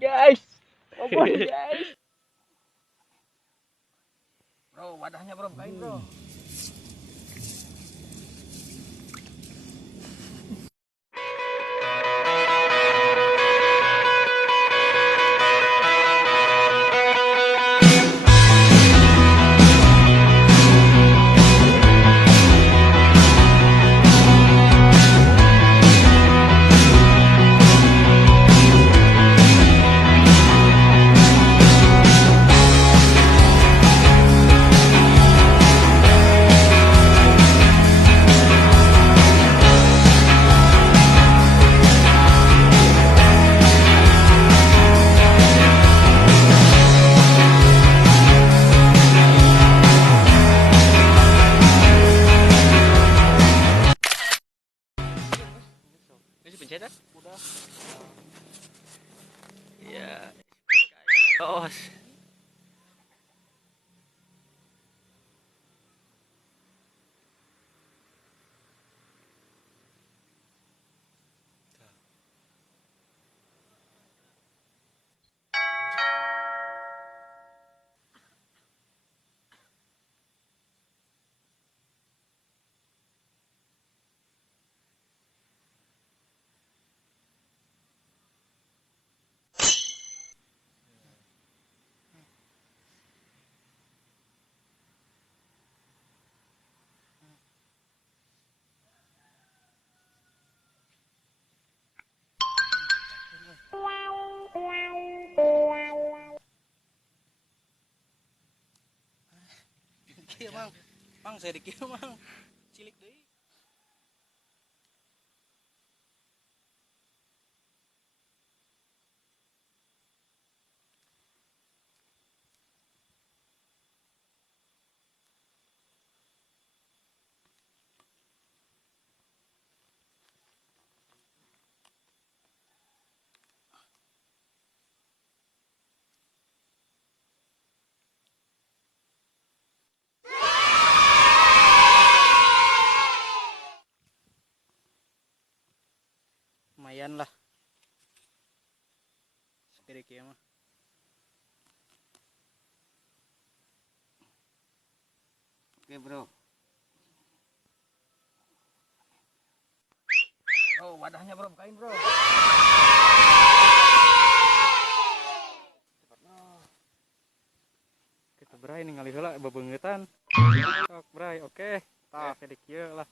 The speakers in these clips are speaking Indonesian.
Guys. Apa nih guys? Bro, wadahnya bro, kain bro. Pencet dah. Udah. Iya. Os. Iya mang, mang saya dikira mang cilik deh. Lumayan lah. Sepeda kia mah. Oke bro. Bro, wadahnya bro, kain bro. Kita berai ningali heula bebeungetan. Sok berai, oke. Tah jadi kieu lah.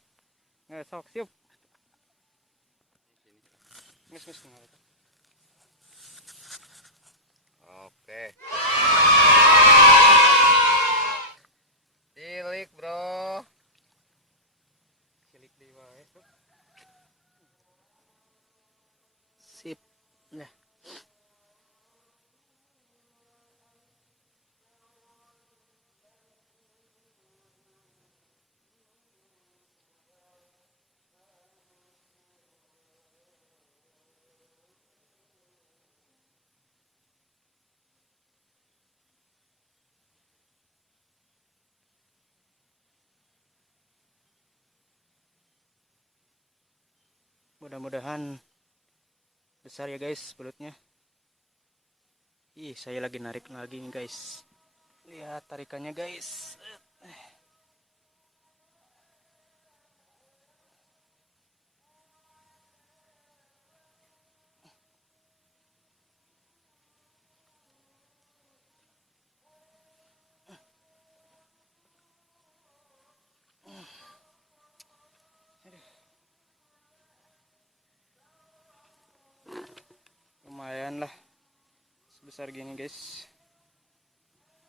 Nggak sok siap. Nges ningali. Oke. Cilik bro. Cilik deui wae. Sip. Nah. Mudah-mudahan besar ya guys belutnya. Ih, saya lagi narik lagi nih guys. Lihat tarikannya guys. Lumayan lah sebesar gini guys.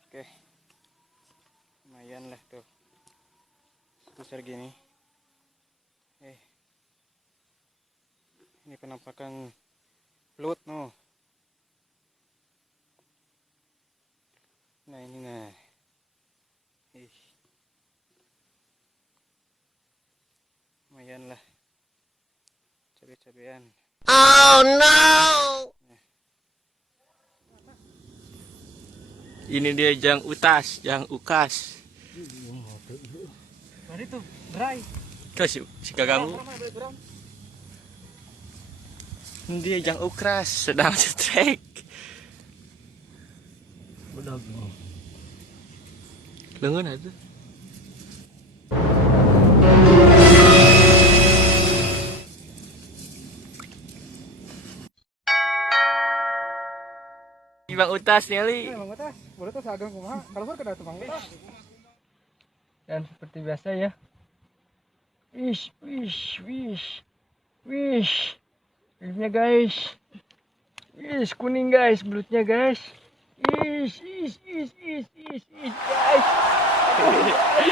Oke, lumayan lah tuh sebesar gini. Ini penampakan belut no. Nah ini nah. Lumayan lah cabai-cabean. Oh no. Ini dia jang utas, jang ukas. Mari tuh, berai. Terus si kaganggu. Dia jang ukras sedang setrek. Udah belum. Lengan aja. Bang Utas Nelly. Bang Utas, boleh tuh sagang kumaha? Kalau kena tuh Bang Utas. Dan seperti biasa ya. Wish, wish, wish, wish. Belutnya guys. Wish kuning guys, belutnya guys. Guys.